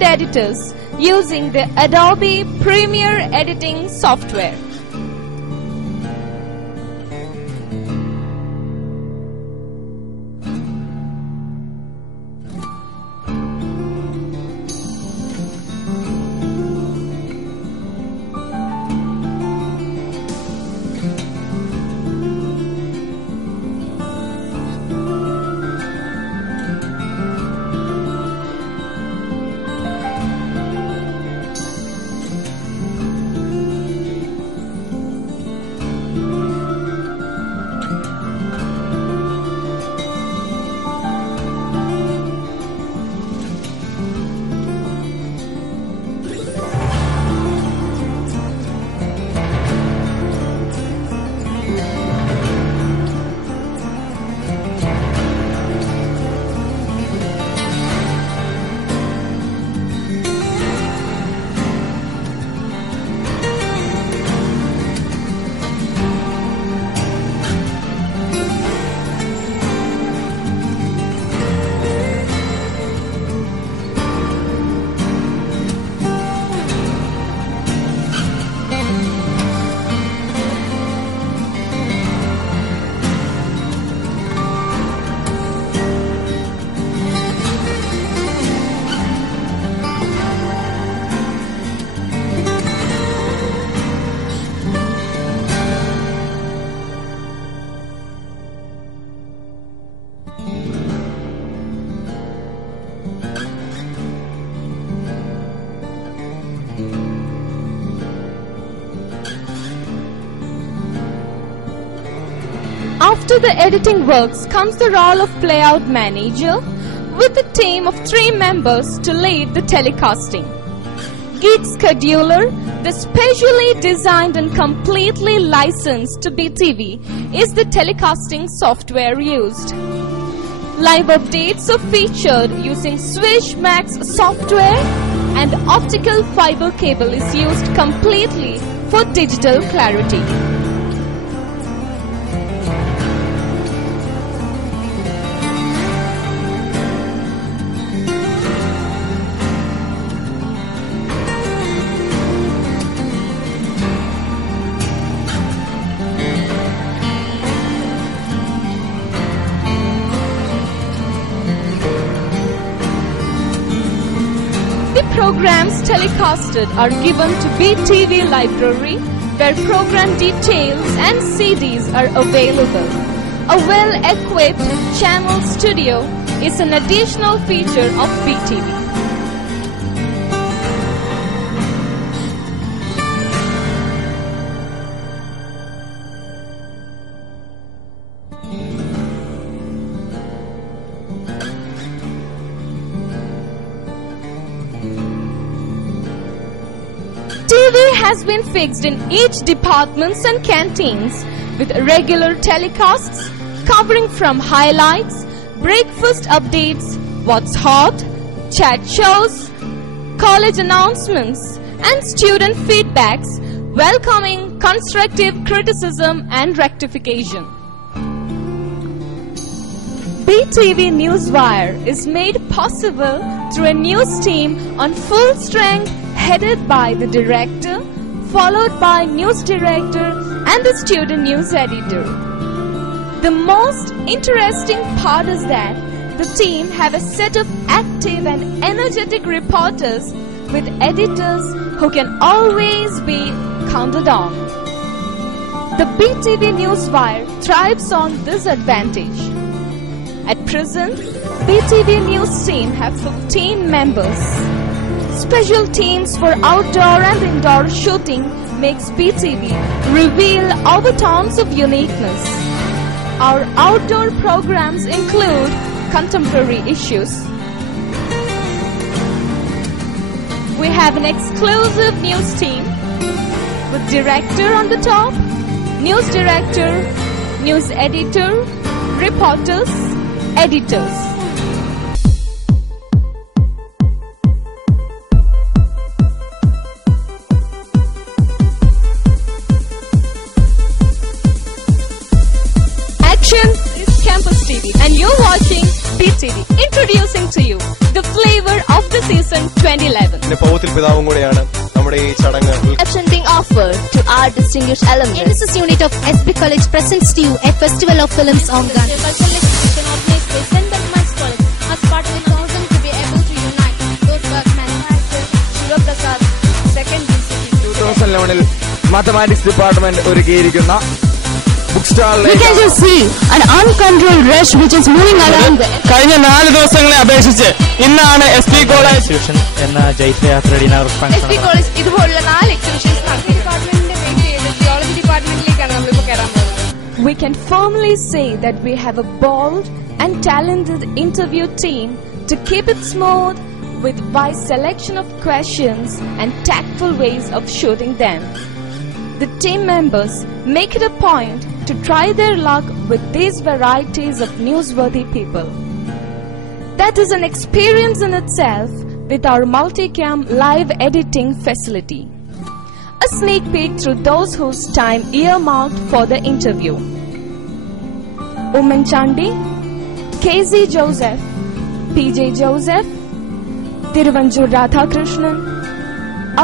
and editors using the Adobe Premiere editing software. After the editing works comes the role of playout manager with a team of 3 members to lead the telecasting. Geek Scheduler, the specially designed and completely licensed to BTV, is the telecasting software used. Live updates are featured using Swishmax software, and optical fiber cable is used completely for digital clarity. Programs telecasted are given to BTV Library, where program details and CDs are available. A well-equipped channel studio is an additional feature of BTV. TV has been fixed in each departments and canteens with regular telecasts covering from highlights, breakfast updates, what's hot, chat shows, college announcements and student feedbacks, welcoming constructive criticism and rectification. BTV Newswire is made possible through a news team on full strength headed by the director, followed by news director and the student news editor. The most interesting part is that the team have a set of active and energetic reporters with editors who can always be counted on. The BTV Newswire thrives on this advantage. At present, BTV News team have 15 members. Special teams for outdoor and indoor shooting makes BTV reveal our tones of uniqueness. Our outdoor programs include contemporary issues. We have an exclusive news team with director on the top, news director, news editor, reporters, editors. Is Campus TV and you're watching BTV, introducing to you the flavor of the season 2011. Reception being offered to our distinguished alumni. NSS unit of SB College presents to you a festival of films on Gandhi. Cultural exhibition organized by St. Bernard's College as part of its awesome to be able to unite those work manufactured Shiva Prasad, second institute. 2011 Mathematics Department ഒരുക്കിയിരിക്കുന്ന book സ്റ്റാളിലേക്ക് We can just see an uncontrolled rush which is moving around there. കഴിഞ്ഞ 4 ദിവസങ്ങളെ അപേക്ഷിച്ച് ഇന്നാണ് SP college എന്ന ജൈത്രയാത്രയുടെ inauguration SP college ഇതുപോലുള്ള 4 exhibitions നടത്തി ഡിപ്പാർട്ട്മെന്റിന്റെ wait ചെയ്ത് തിയോളജി ഡിപ്പാർട്ട്മെന്റിലേക്കാണ് നമ്മളിപ്പോൾ കയറാൻ പോകുന്നത്. We can firmly say that we have a bold and talented interview team to keep it smooth with wise selection of questions and tactful ways of shooting them. The team members make it a point to try their luck with these varieties of newsworthy people. That is an experience in itself with our multicam live editing facility. A sneak peek through those whose time earmarked for the interview. Uman Chandi, KZ Joseph, PJ Joseph, Tiruvanjur Radhakrishnan,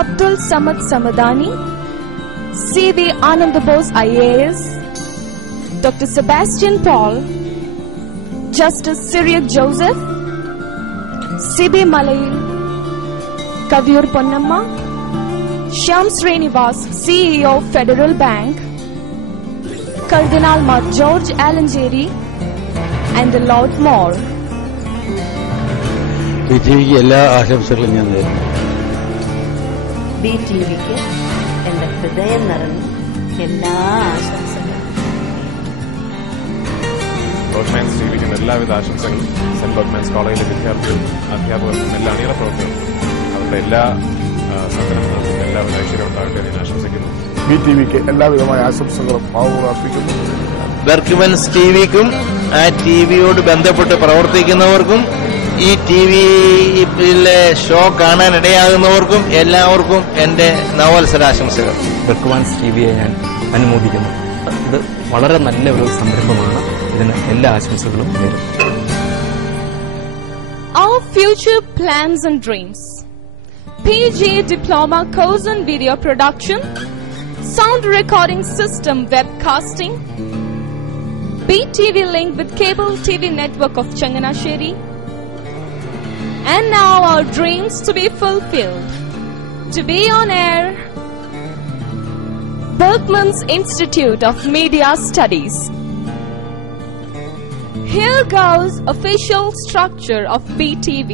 Abdul Samad Samadani, CV Anand Bose IAS, Dr. Sebastian Paul, Justice Syriac Joseph, CB Malayil, Kavur Ponnamma, Shyam Srinivas, CEO Federal Bank, Cardinal Mar George Alanjeri, and a lot more. BTVക്ക് എല്ലാ ആശംസകളും ഞാൻ നേരുന്നു. BTVക്ക് എന്റെ ഹൃദയം നിറഞ്ഞ എല്ലാ ആശംസകളും. Bergmans ടിവിക്ക് എല്ലാവിധ ആശംസകളും. സെന്റ് ബർഗ്മാൻസ് കോളേജിലെ വിദ്യാർത്ഥികളും അധ്യാപകർക്കും എല്ലാ അണിയറ പ്രവർത്തകർക്കും അവരുടെ എല്ലാ സംഘടനകൾക്കും എല്ലാവിധ ഐശ്വര്യം ഉണ്ടാകട്ടെ എന്ന് ആശംസിക്കുന്നു. BTVക്ക് എല്ലാവിധമായ ആശംസകളും അർപ്പിക്കുന്നു. ബർഗ്മാൻസ് ടിവിക്കും ആ ടിവിയോട് ബന്ധപ്പെട്ട് പ്രവർത്തിക്കുന്നവർക്കും ഈ ടിവിയിലെ ഷോ കാണാനിടയാകുന്നവർക്കും എല്ലാവർക്കും എന്റെ നവവത്സരാശംസകൾ. ബർഗ്മാൻസ് ടിവിയെ ഞാൻ അനുമോദിക്കുന്നു. ഇത് വളരെ നല്ല ഒരു സംരംഭമാണ്. ഇതിന് എല്ലാ ആശംസകളും നേരുന്നു. Our future plans and dreams. PG Diploma Course in Video Production, Sound Recording System Webcasting, BTV link with Cable TV Network of Changanasheri. And now our dreams to be fulfilled. To be on air, Berkman's Institute of Media Studies. Here goes official structure of BTV.